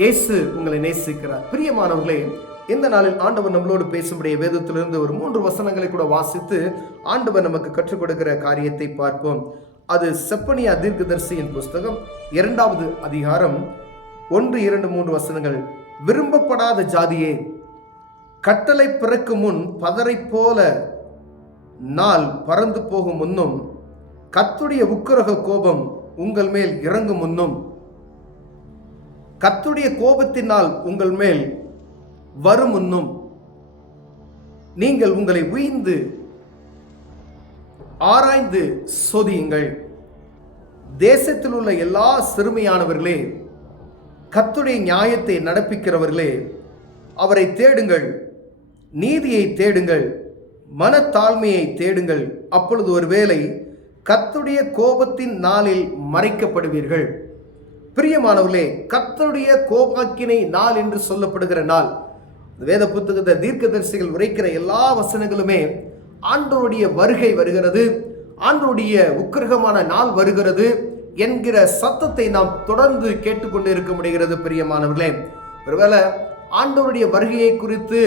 இயேசு உங்களை நேசிக்கிறார். பிரியமானவர்களே, இந்த நாளில் ஆண்டவர் நம்மளோடு பேசும்படிய வேதத்திலிருந்து ஒரு 3 வசனங்களை கூட வாசித்து ஆண்டவர் நமக்கு கற்றுக் கொடுக்கிற காரியத்தை பார்ப்போம். அது செப்பனியா தீர்க்கதரிசியின் புஸ்தகம் 2வது அதிகாரம் 1, 2, 3 வசனங்கள். விரும்பப்படாத ஜாதியே, கட்டளை பிறக்கும் முன் பதரை போல நாள் பறந்து போகும் முன்னும், கர்த்தருடைய உக்கிரக கோபம் உங்கள் மேல் இறங்கும் முன்னும், கர்த்தருடைய கோபத்தினால் உங்கள் மேல் வரும் முன்னும் நீங்கள் உங்களை உய்ந்து ஆராய்ந்து சோதியுங்கள். தேசத்தில் உள்ள எல்லா சிறுமையானவர்களே, கர்த்தருடைய நியாயத்தை நடப்பிக்கிறவர்களே, அவரை தேடுங்கள், நீதியை தேடுங்கள், மனத்தாழ்மையை தேடுங்கள். அப்பொழுது ஒருவேளை கர்த்தருடைய கோபத்தின் நாளில் மறைக்கப்படுவீர்கள். பிரியமானவர்களே, கர்த்தருடைய கோபாக்கினை நாள் என்று சொல்லப்படுகிற நாள், வேத புத்தகத்தை தீர்க்கதரிசிகள் உரைக்கிற எல்லா வசனங்களுமே ஆண்டவருடைய வருகை வருகிறது, ஆண்டவருடைய உக்கிரகமான நாள் வருகிறது என்கிற சத்தத்தை நாம் தொடர்ந்து கேட்டுக்கொண்டு இருக்க முடிகிறது. பிரியமானவர்களே, ஒருவேளை ஆண்டவருடைய வருகையை குறித்து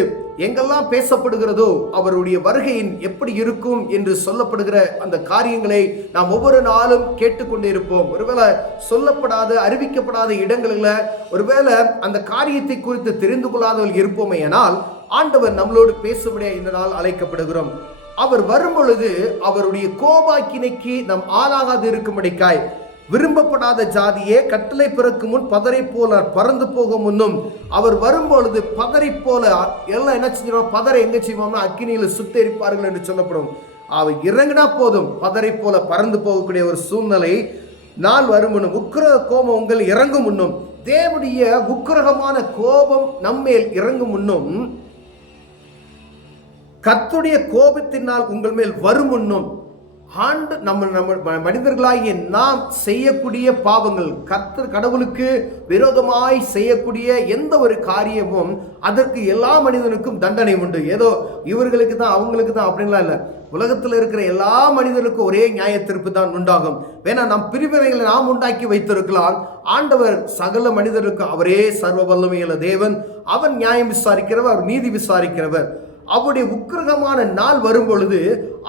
எங்கெல்லாம் பேசப்படுகிறதோ, அவருடைய வருகையின் எப்படி இருக்கும் என்று சொல்லப்படுகிற அந்த காரியங்களை நாம் ஒவ்வொரு நாளும் கேட்டுக்கொண்டு இருப்போம். ஒருவேளை சொல்லப்படாத அறிவிக்கப்படாத இடங்களில் ஒருவேளை அந்த காரியத்தை குறித்து தெரிந்து கொள்ளாதவர்கள் இருப்போமே, ஆனால் ஆண்டவர் நம்மளோடு பேசும்படியாக இந்த நாள் அழைக்கப்படுகிறோம். அவர் வரும் பொழுது அவருடைய கோபாக்கினைக்கு நாம் ஆளாகாது இருக்கும்படிக்காய், விரும்பப்படாத ஜாதியே, கட்டளை பிறக்கும் முன் பதரை போல பறந்து போகும் முன்னும், அவர் வரும்பொழுது பதரை போல எல்லாம் என்ன செஞ்சிடும், பதரை எங்க செய்வோம்னா அக்கினியில சுத்தரிப்பார்கள் என்று சொல்லப்படும். அவர் இறங்கினா போதும் பதரை போல பறந்து போகக்கூடிய ஒரு சூழ்நிலை நாள் வரும் முன்னும், உக்கிரக கோபம் உங்கள் இறங்கும் முன்னும், தேவனுடைய உக்கிரகமான கோபம் நம்மேல் இறங்கும் முன்னும், கர்த்தருடைய கோபத்தினால் உங்கள் மேல் வரும் முன்னும், நம்ம மனிதர்களாகிய நாம் செய்யக்கூடிய பாவங்கள், கடவுளுக்கு விரோதமாய் செய்யக்கூடிய எந்த ஒரு காரியமும் அதற்கு எல்லா மனிதனுக்கும் தண்டனை உண்டு. ஏதோ இவர்களுக்கு தான் அவங்களுக்கு தான் அப்படின்லாம் இல்லை. உலகத்தில் இருக்கிற எல்லா மனிதனுக்கும் ஒரே நியாய தீர்ப்பு தான் உண்டாகும். வேணா நம் பிரிவினைகளை நாம் உண்டாக்கி வைத்திருக்கலாம். ஆண்டவர் சகல மனிதருக்கு அவரே சர்வ வல்லமையுள்ள தேவன். அவன் நியாயம் விசாரிக்கிறவர், அவர் நீதி விசாரிக்கிறவர். அவருடைய உக்கிரகமான நாள் வரும் பொழுது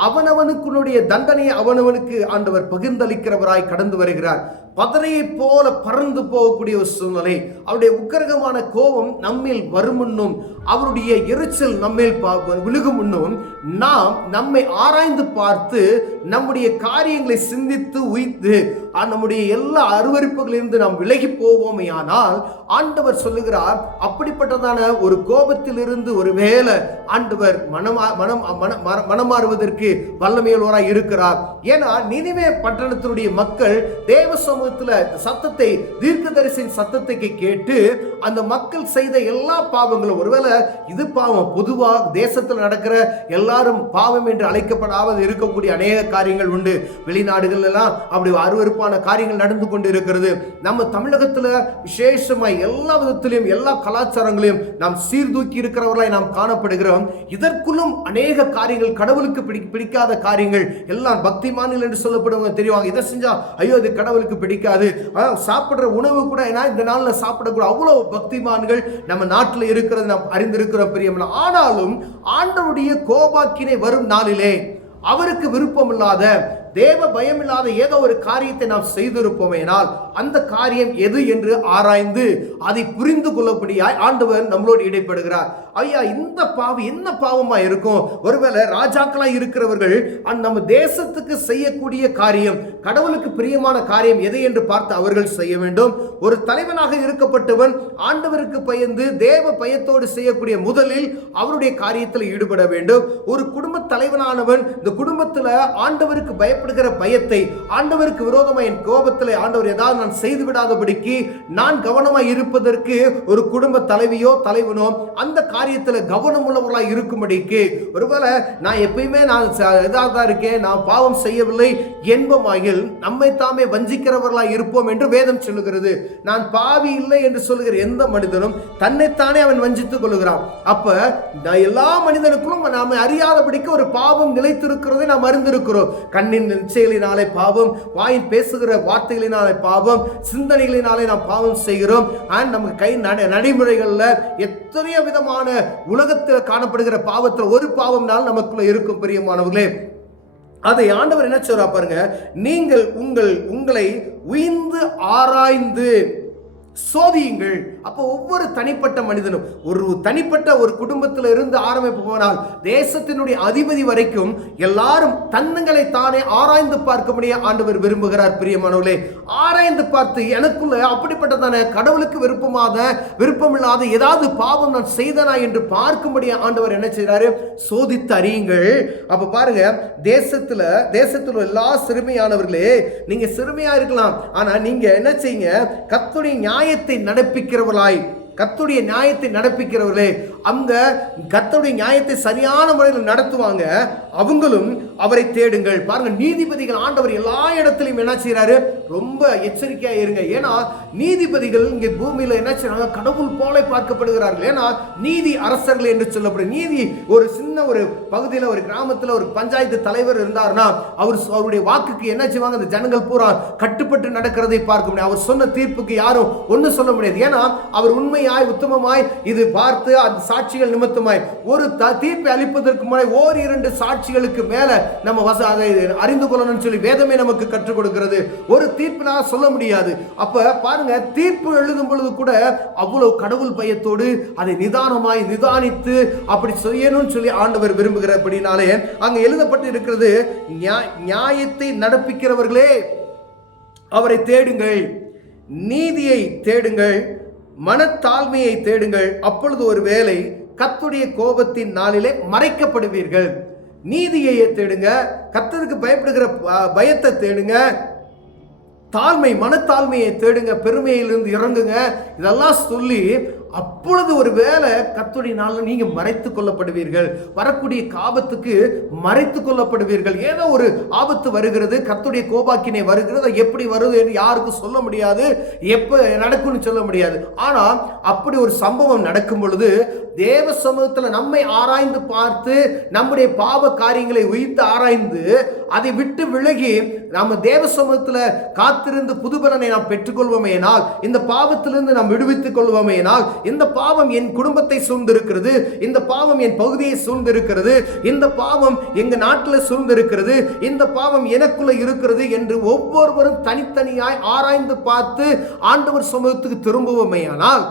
அவனவனுக்குடைய தண்டனையை அவனவனுக்கு ஆண்டவர் பகிர்ந்தளிக்கிறவராய் கடந்து வருகிறார். பதரையை போல பறந்து போகக்கூடிய ஒரு சூழ்நிலை. அவருடைய உக்கிரகமான கோபம் நம்மேல் வரும் முன்னும், அவருடைய எரிச்சல் நம்மேல் விழுகும் முன்னும், நாம் நம்மை ஆராய்ந்து பார்த்து நம்முடைய காரியங்களை சிந்தித்து உய்த்து நம்முடைய எல்லா அருவருப்புகளிலிருந்து நாம் விலகி போவோமே, ஆனால் ஆண்டவர் சொல்லுகிறார், அப்படிப்பட்டதான ஒரு கோபத்திலிருந்து ஒருவேளை ஆண்டவர் மனமாறுவதற்கு வல்லமையுள்ளவராய் இருக்கிறார். ஏன்னா நினிவே பட்டணத்தினுடைய மக்கள் தேவ சமூகத்தில் சத்தத்தை, தீர்க்கதரிசியின் சத்தத்தை கேட்டு அந்த மக்கள் செய்த எல்லா பாவங்களும், ஒருவேளை இது பாவம், பொதுவாக தேசத்தில் நடக்கிற எல்லாரும் பாவம் என்று அழைக்கப்படாத இருக்கக்கூடிய அநேக காரியங்கள் உண்டு. வெளிநாடுகள் எல்லாம் அப்படி அருவருப்பான காரியங்கள் நடந்து கொண்டு இருக்கிறது. நம்ம தமிழகத்தில் விசேஷமாய் எல்லா விதத்திலும் எல்லா கலாச்சாரங்களையும் நாம் சீர்தூக்கி இருக்கிறவர்களாய் நாம் காணப்படுகிறோம். இதற்குள்ளும் அநேக காரியங்கள், கடவுளுக்கு பிடிக்காத காரியங்கள் எல்லாம் பக்திமான்கள் என்று சொல்லப்படுவாங்க. தெரியுவாங்க, இதை செஞ்சா ஐயோ இது கடவுளுக்கு பிடிக்காது, சாப்பிடுற உணவு கூட ஏன்னா இந்த நாளில் சாப்பிடக்கூட, அவ்வளவு பக்திமான்கள் நம்ம நாட்டில் இருக்கிறது நாம் அறிந்திருக்கிறோம். பிரியமான, ஆனாலும் ஆண்டவருடைய கோபாக்கினை வரும் நாளிலே அவருக்கு விருப்பமில்லாத, தேவ பயமில்லாத ஏதோ ஒரு காரியத்தை நாம் செய்திருப்போமேனால் அந்த காரியம் எது என்று ஆராய்ந்து அதை புரிந்து கொள்ளப்படியாய் ஆண்டவர் நம்மளோடு இடைப்படுகிறார். ஐயா, இந்த பாவம் என்ன பாவமா இருக்கும்? ஒருவேளை ராஜாக்களாய் இருக்கிறவர்கள் நம்ம தேசத்துக்கு செய்யக்கூடிய காரியம், கடவுளுக்கு பிரியமான காரியம் எதை என்று பார்த்து அவர்கள் செய்ய வேண்டும். ஒரு தலைவனாக இருக்கப்பட்டவன் ஆண்டவருக்கு பயந்து தேவ பயத்தோடு செய்யக்கூடிய முதலில் அவருடைய காரியத்தில் ஈடுபட வேண்டும். ஒரு குடும்ப தலைவனானவன் இந்த குடும்பத்தில் ஆண்டவருக்கு பயப்படுகிற பயத்தை, ஆண்டவருக்கு விரோதமாக என் கோபத்தில் ஆண்டவர் ஏதாவது நான் செய்து விடாதபடிக்கு நான் கவனமாய் இருப்பதற்கு ஒரு குடும்ப தலைவியோ தலைவனோ அந்த காரியத்தில் கவனம் உள்ளவர்களாய் இருக்கும்படிக்கு, ஒருவேளை நான் எப்பயுமே நான் இதாக இருக்கேன், நான் பாவம் செய்யவில்லை என்பமாகில் நம்மை தாமே வஞ்சிக்கிறவர்களாய் இருப்போம் என்று வேதம் சொல்லுகிறது. நான் பாவி இல்லை என்று சொல்லுகிற எந்த மனிதனும் தன்னைத்தானே அவன் வஞ்சித்துக் கொள்கிறான். அப்ப எல்லா மனிதனுக்கும் நாம் அறியாதபடிக்கு ஒரு பாவம் நிலைத்திருக்கிறதை நாம் அறிந்திருக்கிறோம். கண்ணின் இருதயத்தின் நிச்சயங்களினாலே பாவம், வாயின் பேசுகிற வார்த்தைகளினாலே பாவம், சிந்தனைகளினாலே நாம் பாவம் செய்கிறோம். நமக்கு கை நடைமுறைகள்ல எத்தனையோ விதமான உலகத்தில் காணப்படுகிற பாவத்தில் ஒரு பாவம்னாலும் நமக்குள்ள இருக்கும் பிரியமானவர்களே. அதை ஆண்டவர் என்ன சொல்றா பாருங்க, நீங்கள் உங்களை உய்ந்து ஆராய்ந்து சோதியுங்கள். அப்போ ஒவ்வொரு தனிப்பட்ட மனிதனும் ஒரு தனிப்பட்ட ஒரு குடும்பத்தில் இருந்து ஆரம்பிப்பு போனால் தேசத்தினுடைய அதிபதி வரைக்கும் எல்லாரும் தன்னங்களை தானே ஆராய்ந்து பார்க்க முடிய ஆண்டவர் விரும்புகிறார் பிரியமானவர்களே. ஆராய்ந்து பார்த்து எனக்குள்ள அப்படிப்பட்டதான கடவுளுக்கு விருப்பமில்லாத ஏதாவது பாவம் நான் செய்தனா என்று பார்க்கும்படியா ஆண்டவர் என்ன செய்றாரு, சோதித்து அறியுங்கள். அப்ப பாருங்க, தேசத்துல எல்லா சிறுமையானவர்களே, நீங்க சிறுமையா இருக்கலாம், ஆனா நீங்க என்ன செய்யுங்க, கர்த்தருடைய நியாயத்தை நடப்பிக்கிறவர்களே, அங்க கர்த்தருடைய நியாயத்தை சரியான முறையில் நடத்துவாங்க, அவங்களும் அவரை தேடுங்கள். பாருங்க, நீதிபதிகள் ஆண்டவர் எல்லா இடத்திலும் என்ன செய்யறாரு, ரொம்ப எச்சரிக்கையா இருங்க. ஏன்னா நீதிபதிகள் இங்க பூமியில என்ன செய்யறாங்க, கடவுள் போல பார்க்கப்படுகிறார்கள். ஏன்னா நீதி அரசர்கள் என்று சொல்லப்படும். நீதி ஒரு சின்ன ஒரு பகுதியில் ஒரு கிராமத்தில் ஒரு பஞ்சாயத்து தலைவர் இருந்தார்னா அவருடைய வாக்குக்கு என்ன செய்வாங்க, அந்த ஜனங்கள் பூரா கட்டுப்பட்டு நடக்கிறதை பார்க்க முடியும். அவர் சொன்ன தீர்ப்புக்கு யாரும் ஒன்றும் சொல்ல முடியாது. ஏன்னா அவர் உண்மையாய் உத்தமமாய் இது பார்த்து அந்த சாட்சிகள் நிமித்தமாய் ஒரு தீர்ப்பை அளிப்பதற்கு முன்னாடி ஓர் இரண்டு சாட்சிகளுக்கு மேல நம்ம அதை அறிந்து கொள்ளணும்னு சொல்லி வேதமே நமக்கு கற்றுக் கொடுக்கிறது. ஒரு தீர்ப்பினால் சொல்ல முடியாது. அப்ப பாருங்க, தீர்ப்பு எழுதும் பொழுது கூட அவ்வளவு கடவுள் பயத்தோடு அதை நிதானித்து அப்படி செய்யணும்னு சொல்லி ஆண்டவர் விரும்புகிறபடினாலே அங்க எழுதப்பட்டு இருக்கிறது, நியாயத்தை நடப்பிக்கிறவர்களே அவரை தேடுங்கள், நீதியை தேடுங்கள், மனத்தாழ்மையை தேடுங்கள், அப்பொழுது ஒரு வேளை கர்த்தருடைய கோபத்தின் நாளிலே மறைக்கப்படுவீர்கள். நீதியை தேடுங்க, கர்த்தருக்கு பயப்படுகிற பயத்தை தேடுங்க, மனத்தாழ்மையை தேடுங்க, பெருமையிலிருந்து இறங்குங்க. இதெல்லாம் சொல்லி அப்பொழுது ஒரு வேளை கர்த்தருடைய நாளில் நீங்க மறைத்துக் கொள்ளப்படுவீர்கள். வரக்கூடிய ஆபத்துக்கு மறைத்துக் கொள்ளப்படுவீர்கள். ஏதோ ஒரு ஆபத்து வருகிறது, கர்த்தருடைய கோபாக்கினை வருகிறது, எப்படி வருது என்று யாருக்கும் சொல்ல முடியாது, எப்ப நடக்கும்னு சொல்ல முடியாது. ஆனா அப்படி ஒரு சம்பவம் நடக்கும் பொழுது தேவ சமூகத்தில் நம்மை ஆராய்ந்து பார்த்து நம்முடைய பாவ காரியங்களை உயிர்த்து ஆராய்ந்து அதை விட்டு விலகி நம்ம தேவ சமூகத்தில் காத்திருந்து புதுபலனை நாம் பெற்றுக்கொள்வோமேனால், இந்த பாவத்திலிருந்து நாம் விடுவித்துக் கொள்வோமேனால், இந்த பாவம் என் குடும்பத்தை சூழ்ந்திருக்கிறது, இந்த பாவம் என் பகுதியை சூழ்ந்திருக்கிறது, இந்த பாவம் எங்க நாட்டில் சூழ்ந்திருக்கிறது, இந்த பாவம் எனக்குள்ள இருக்கிறது என்று ஒவ்வொருவரும் தனித்தனியாய் ஆராய்ந்து பார்த்து ஆண்டவர் சமூகத்துக்கு திரும்புவோமேயானால்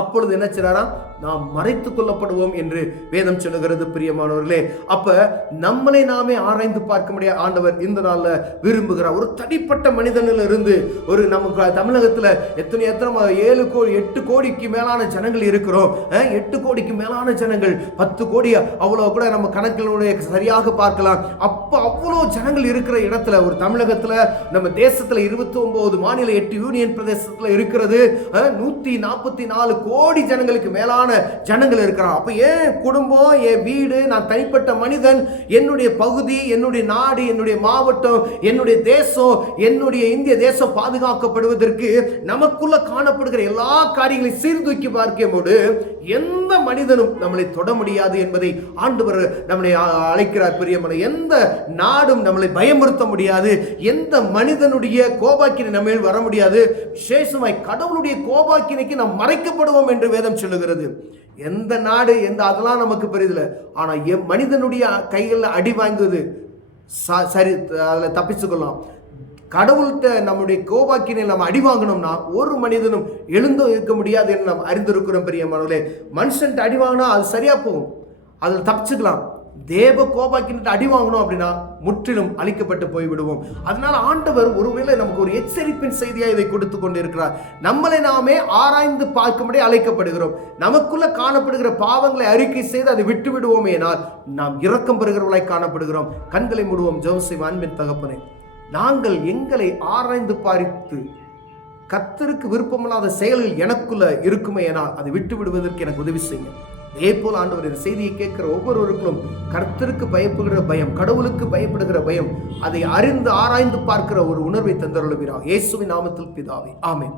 அப்பொழுது என்ன செய்றாராம், நாம் மறைத்துக் கொள்ளப்படுவோம் என்று வேதம் சொல்லுகிறது பிரியமானவர்களே. அப்ப நம்மளை நாமே ஆராய்ந்து பார்க்க முடியாத ஆண்டவர் இந்த நாள்ல விரும்புகிறார். ஒரு தனிப்பட்ட மனிதனில் இருந்து ஒரு நமக்கு தமிழகத்துல எத்தனை 7 கோடி 8 கோடிக்கு மேலான ஜனங்கள் இருக்கிறோம். 8 கோடிக்கு மேலான ஜனங்கள், 10 கோடி அவ்வளவு கூட நம்ம கணக்கினுடைய சரியாக பார்க்கலாம். அப்ப அவ்வளவு ஜனங்கள் இருக்கிற இடத்துல ஒரு தமிழகத்துல நம்ம தேசத்துல 29 மாநில 8 யூனியன் பிரதேசத்துல இருக்கிறது 144 கோடி ஜனங்களுக்கு மேலான ஜனங்கள் இருக்கிறான். அப்ப என் குடும்பம், என் வீடு, நான் தனிப்பட்ட மனிதன், என்னுடைய பகுதி, என்னுடைய நாடு, என்னுடைய மாவட்டம், என்னுடைய தேசம், என்னுடைய இந்திய தேசம் பாதுகாக்கப்படுவதற்கு நமக்குள்ள காணப்படுகிற எல்லா காரியங்களையும் சீர்தூக்கி பார்க்கும்போது எந்த மனிதனும் நம்மளை தொட முடியாது என்பதை ஆண்டவர் நம்மளை அழைக்கிறார் பிரியமான. எந்த நாடும் நம்மளை பயமுறுத்த முடியாது, எந்த மனிதனுடைய கோபாக்கினை நம்ம வர முடியாது. விசேஷமாய் கடவுளுடைய கோபாக்கினைக்கு நாம் மறைக்கப்படுவோம் என்று வேதம் சொல்லுகிறது. எந்த நாடு அதெல்லாம் நமக்கு பெரியதில்லை. ஆனா மனிதனுடைய கையில் அடி வாங்குவது சரி, அதில் தப்பிச்சுக்கொள்ளலாம். கடவுள்கிட்ட நம்முடைய கோபாக்கினை நம்ம அடி வாங்கணும்னா ஒரு மனிதனும் எழுந்து இருக்க முடியாது என்று நாம் அறிந்திருக்கிறோம் பிரியமானவர்களே. மனுஷன் அடி வாங்கினா அது சரியா போகும், அதில் தப்பிச்சுக்கலாம். தேவ கோபாக்கிட்டு அடி வாங்கணும் அப்படின்னா முற்றிலும் அழிக்கப்பட்டு போய்விடுவோம். அதனால ஆண்டவர் ஒருவேளை நமக்கு ஒரு எச்சரிப்பின் செய்தியாக இதை கொடுத்து கொண்டிருக்கிறார். நம்மளை நாமே ஆராய்ந்து பார்க்கும்படி அழைக்கப்படுகிறோம். நமக்குள்ள காணப்படுகிற பாவங்களை அறிக்கை செய்து அதை விட்டு விடுவோமேனால் நாம் இரக்கம் பெறுகிறவர்களாய் காணப்படுகிறோம். கண்களை மூடுவோம். ஜெபம் செய்வோம். அன்பின் தகப்பனே, நாங்கள் எங்களை ஆராய்ந்து பார்த்து கர்த்தருக்கு விருப்பமில்லாத செயல்கள் எனக்குள்ள இருக்குமே எனால் அதை விட்டு விடுவதற்கு எனக்கு உதவி செய்யும். அதே போல் ஆண்டவர் இந்த செய்தியை கேட்கிற ஒவ்வொருவருக்கும் கர்த்தருக்கு பயப்படுகிற பயம், கடவுளுக்கு பயப்படுகிற பயம், அதை அறிந்து ஆராய்ந்து பார்க்கிற ஒரு உணர்வை தந்தருளுகிறார். இயேசுவின் நாமத்தில் பிதாவே, ஆமென்.